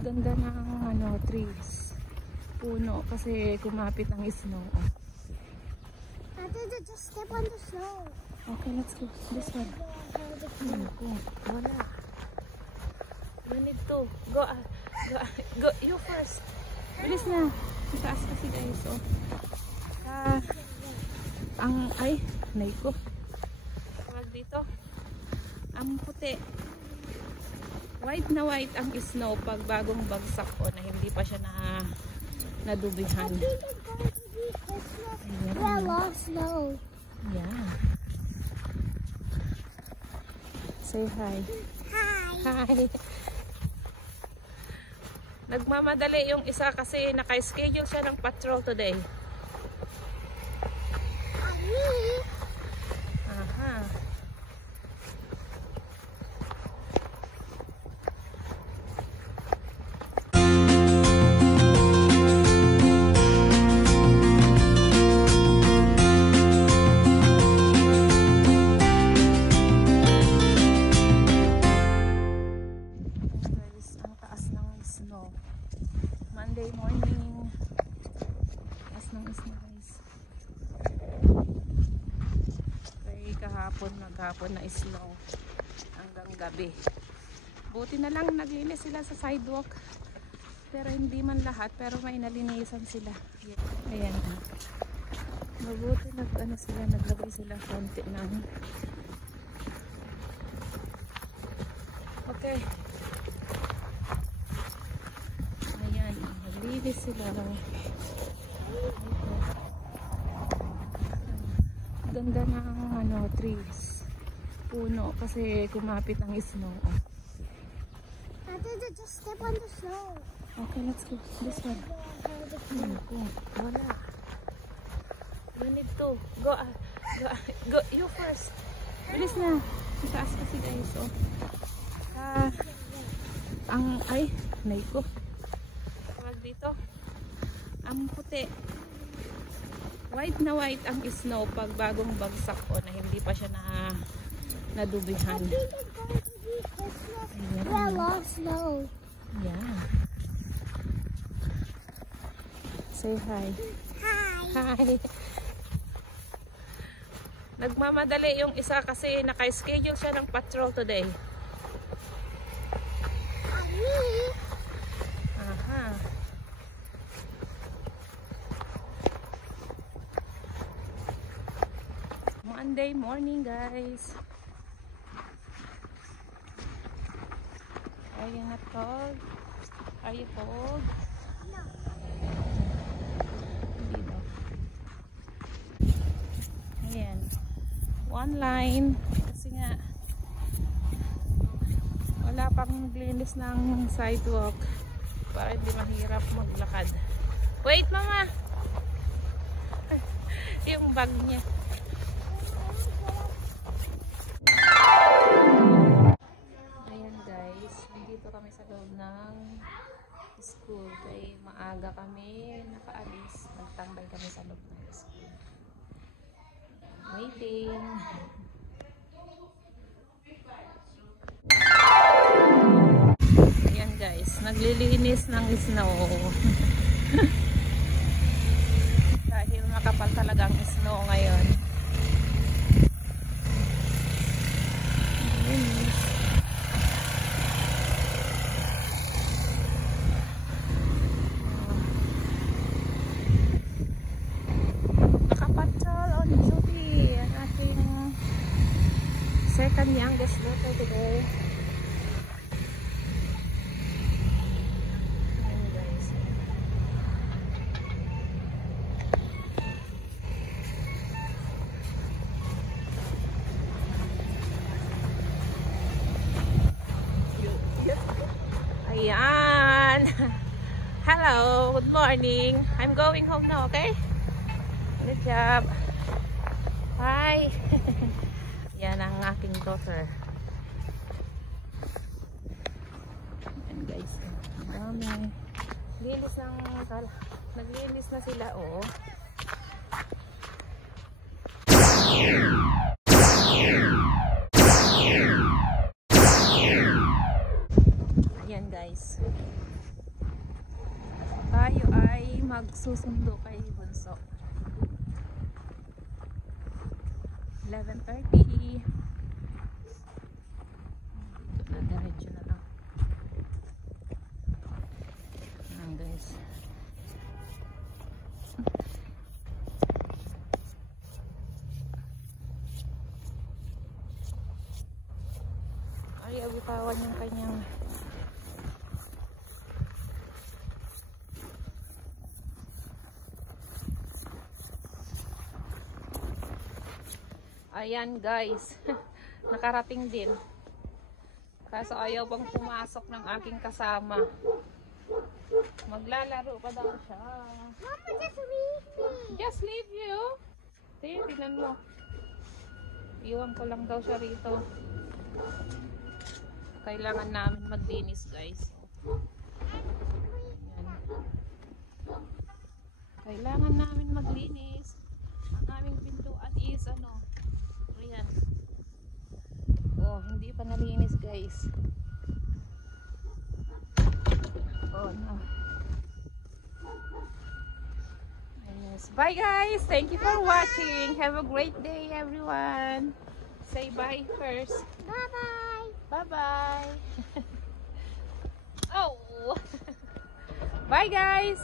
Ganda ng trees. Puno kasi kumapit ang snow. Just step on the snow. Okay, let's go. This one. Go na. You need to. Go. You first. Bilis na. Mataas kasi guys. Oh. Nay ko. Tawag dito. Ang puti. White na white ang snow pag bagong bagsak ko na hindi pa siya nadubihan. Snow. Yeah. Say hi. Hi. Nagmamadali yung isa kasi naka-schedule siya ng patrol today. Aha. Monday morning. Taas ng snow guys. Kaya kahapon naghapon na snow hanggang gabi. Buti na lang naglinis sila sa sidewalk. Pero hindi man lahat, pero may nalinisan sila. Ayan. Mabuti naglagay sila konti ng. Okay. Naglinis sila. Ganda ng trees. Puno kasi kumapit ang snow. Just step on the snow. Okay, let's go. This one. Go na. You need to. Go. You first. Bilis na. Mataas kasi guys. Oh. Nay ko. Dito ang puti, white na white ang snow pag bagong bagsak ko na hindi pa siya nadubihan. Snow. Yeah. Say hi. Hi. Nagmamadali yung isa kasi naka-schedule siya ng patrol today. Monday morning guys. Are you not cold? Are you cold? No. Hindi ba? Ayan. One line. Kasi nga wala pang linis ng sidewalk para hindi mahirap maglakad. Wait mama! Yung bag niya. Kami sa loob ng school kaya maaga kami nakaalis, nagtambay kami sa loob ng school waiting. Ayan guys, naglilinis ng snow. Dahil makapal talagang snow ngayon. Second youngest daughter today. Ayan guys. Ayan. Hello, good morning. I'm going home now, okay? Good job. Bye. Yan ang aking daughter. Ayan guys. Dami. Naglinis na sila, oh. Ayan guys. Tayo ay magsusundo kay Bunso. 11:30. Dito na, diretso na lang. Ayan guys. Ay, awitawan yung kanyang ayan guys. Nakarating din. Kaso ayaw bang pumasok ng aking kasama. Maglalaro pa daw siya. Mama, just leave me. Just leave you. Tingnan mo. Iwan ko lang daw siya rito. Kailangan namin maglinis guys. Ayan. Kailangan namin maglinis. Ang aming pintuan is ano. Ayan. Oh, hindi pa nalinis guys. Oh no. Yes. Bye guys. Thank you for watching. Have a great day everyone. Say bye first. Bye-bye. Bye-bye. Oh. Bye guys.